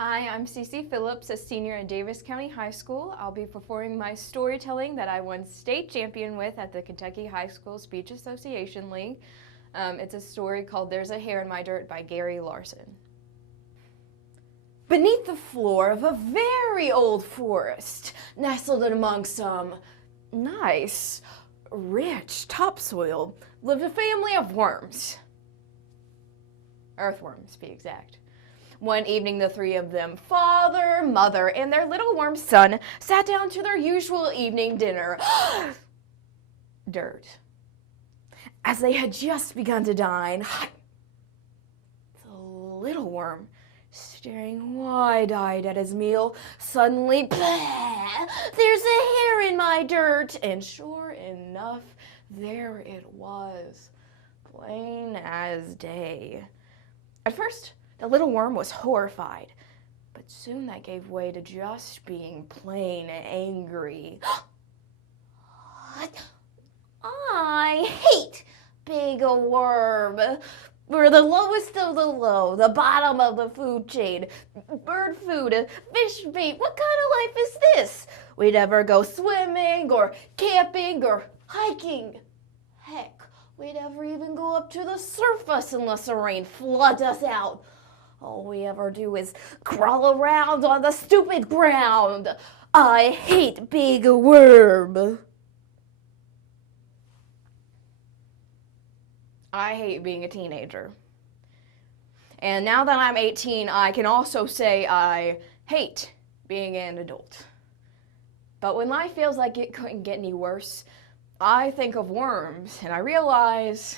Hi, I'm Cece Phillips, a senior at Davis County High School. I'll be performing my storytelling that I won state champion with at the Kentucky High School Speech Association League. It's a story called There's a Hair in My Dirt by Gary Larson. Beneath the floor of a very old forest, nestled in among some nice, rich topsoil, lived a family of worms. Earthworms, to be exact. One evening, the three of them, father, mother, and their little worm son, sat down to their usual evening dinner. Dirt. As they had just begun to dine, the little worm, staring wide-eyed at his meal, suddenly, there's a hair in my dirt. And sure enough, there it was, plain as day. At first, the little worm was horrified, but soon that gave way to just being plain angry. I hate being a worm. We're the lowest of the low, the bottom of the food chain. Bird food, fish bait, what kind of life is this? We never go swimming or camping or hiking. Heck, we never even go up to the surface unless the rain floods us out. All we ever do is crawl around on the stupid ground. I hate being a worm. I hate being a teenager. And now that I'm 18, I can also say I hate being an adult. But when life feels like it couldn't get any worse, I think of worms and I realize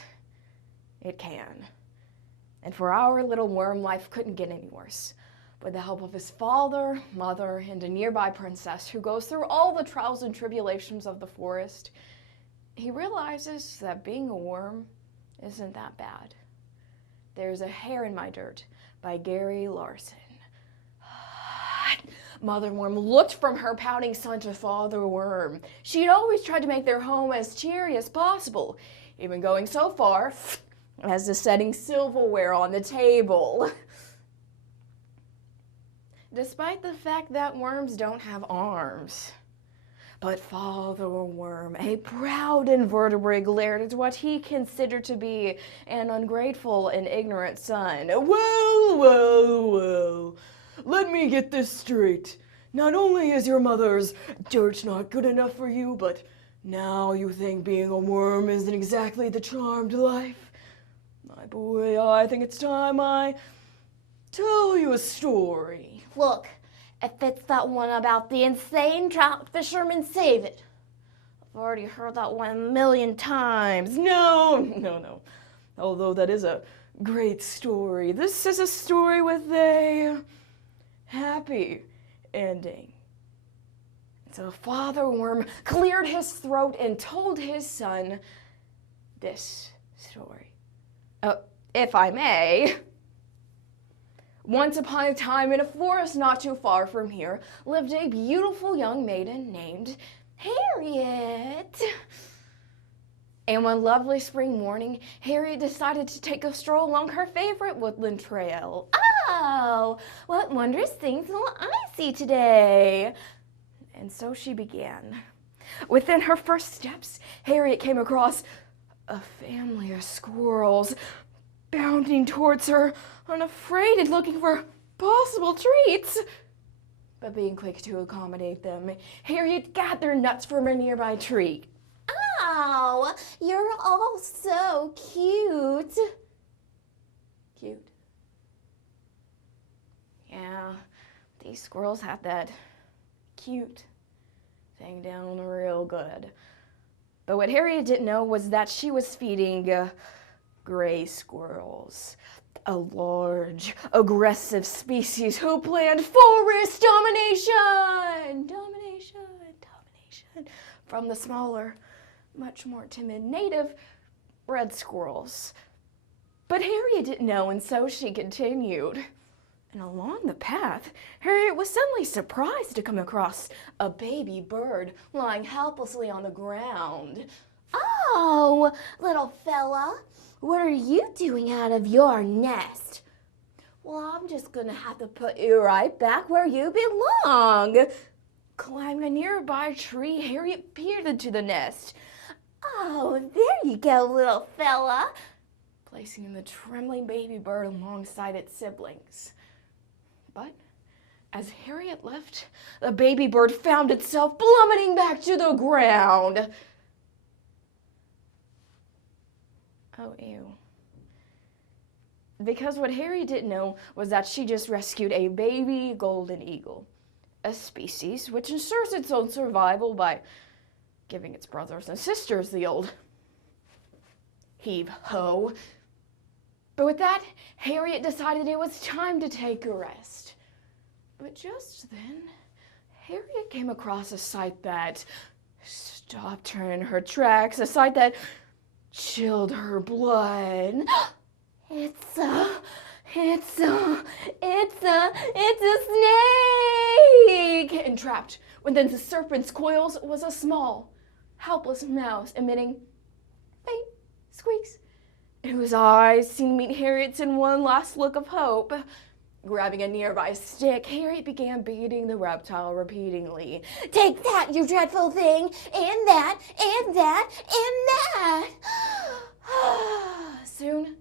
it can. And for our little worm, life couldn't get any worse. With the help of his father, mother, and a nearby princess who goes through all the trials and tribulations of the forest, he realizes that being a worm isn't that bad. There's a Hair in My Dirt by Gary Larson. Mother Worm looked from her pouting son to Father Worm. She'd always tried to make their home as cheery as possible, even going so far as to setting silverware on the table. Despite the fact that worms don't have arms. But Father Worm, a proud invertebrate, glared at what he considered to be an ungrateful and ignorant son. Well, let me get this straight. Not only is your mother's dirt not good enough for you, but now you think being a worm isn't exactly the charmed life? My boy, I think it's time I tell you a story. Look, if it's that one about the insane trout fisherman, save it. I've already heard that one a million times. No. Although that is a great story, this is a story with a happy ending. So Father Worm cleared his throat and told his son this story. If I may. Once upon a time, in a forest not too far from here, lived a beautiful young maiden named Harriet. And one lovely spring morning, Harriet decided to take a stroll along her favorite woodland trail. Oh, what wondrous things will I see today? And so she began. Within her first steps, Harriet came across a family of squirrels bounding towards her, unafraid and looking for possible treats. But being quick to accommodate them, Harriet gathered nuts from a nearby tree. Oh, you're all so cute. Cute? Yeah, these squirrels have that cute thing down real good. But what Harriet didn't know was that she was feeding gray squirrels, a large, aggressive species who planned forest domination from the smaller, much more timid native red squirrels. But Harriet didn't know, and so she continued. And along the path, Harriet was suddenly surprised to come across a baby bird lying helplessly on the ground. Oh, little fella, what are you doing out of your nest? Well, I'm just gonna have to put you right back where you belong. Climbing a nearby tree, Harriet peered into the nest, Oh, there you go, little fella. Placing the trembling baby bird alongside its siblings. But as Harriet left, the baby bird found itself plummeting back to the ground. Oh, ew. Because what Harriet didn't know was that she just rescued a baby golden eagle, a species which ensures its own survival by giving its brothers and sisters the old heave-ho. But with that, Harriet decided it was time to take a rest. But just then, Harriet came across a sight that stopped her in her tracks, a sight that chilled her blood. It's a snake! Entrapped within the serpent's coils was a small, helpless mouse emitting faint squeaks, whose eyes seemed to meet Harriet's in one last look of hope. Grabbing a nearby stick, Harriet began beating the reptile repeatedly. Take that, you dreadful thing! And that, and that, and that! Soon,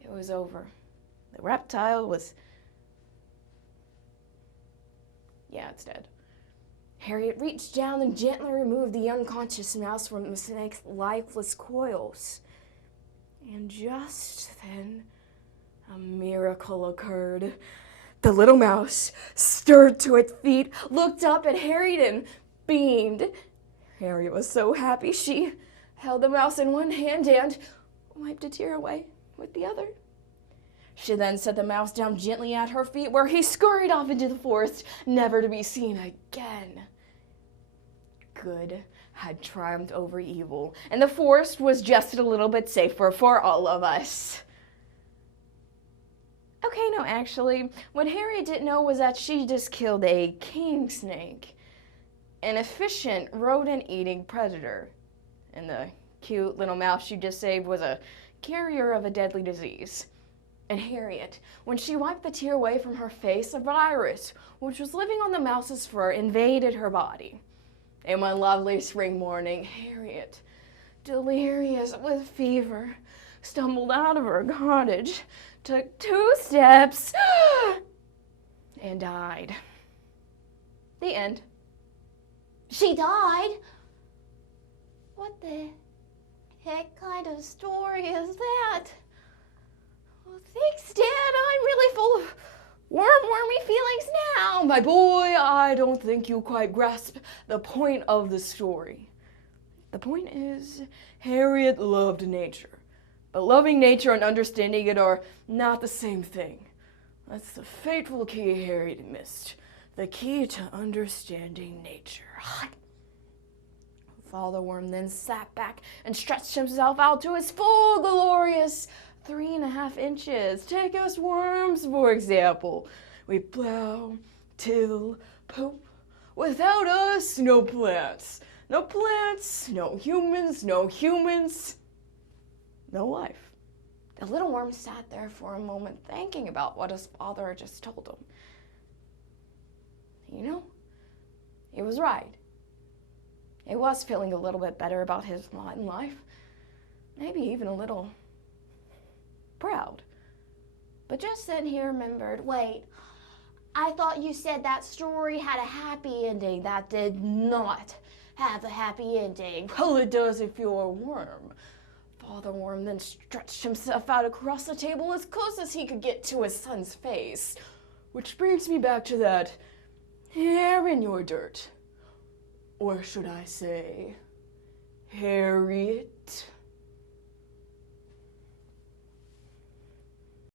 it was over. The reptile was... yeah, it's dead. Harriet reached down and gently removed the unconscious mouse from the snake's lifeless coils. And just then, a miracle occurred. The little mouse stirred to its feet, looked up at Harriet, and beamed. Harriet was so happy she held the mouse in one hand and wiped a tear away with the other. She then set the mouse down gently at her feet, where he scurried off into the forest, never to be seen again. Good had triumphed over evil, and the forest was just a little bit safer for all of us. Okay, no, actually, what Harriet didn't know was that she just killed a king snake, an efficient rodent-eating predator, and the cute little mouse she just saved was a carrier of a deadly disease. And Harriet, when she wiped the tear away from her face, a virus, which was living on the mouse's fur, invaded her body. And one lovely spring morning, Harriet, delirious with fever, stumbled out of her cottage, took 2 steps, and died. The end. She died? What the heck kind of story is that? Well, thanks, Dad. I'm really full of wormy feelings now. My boy, I don't think you quite grasp the point of the story. The point is, Harriet loved nature. But loving nature and understanding it are not the same thing. That's the fateful key Harriet missed. The key to understanding nature. Father Worm then sat back and stretched himself out to his full, glorious 3.5 inches. Take us worms, for example. We plow, till, poop. Without us, no plants. No plants, no humans, no life. The little worm sat there for a moment thinking about what his father had just told him. You know, he was right. He was feeling a little bit better about his lot in life. Maybe even a little proud. But just then he remembered, wait, I thought you said that story had a happy ending. That did not have a happy ending. Well, it does if you're a worm. Father Worm then stretched himself out across the table as close as he could get to his son's face. Which brings me back to that hair in your dirt. Or should I say, Harriet?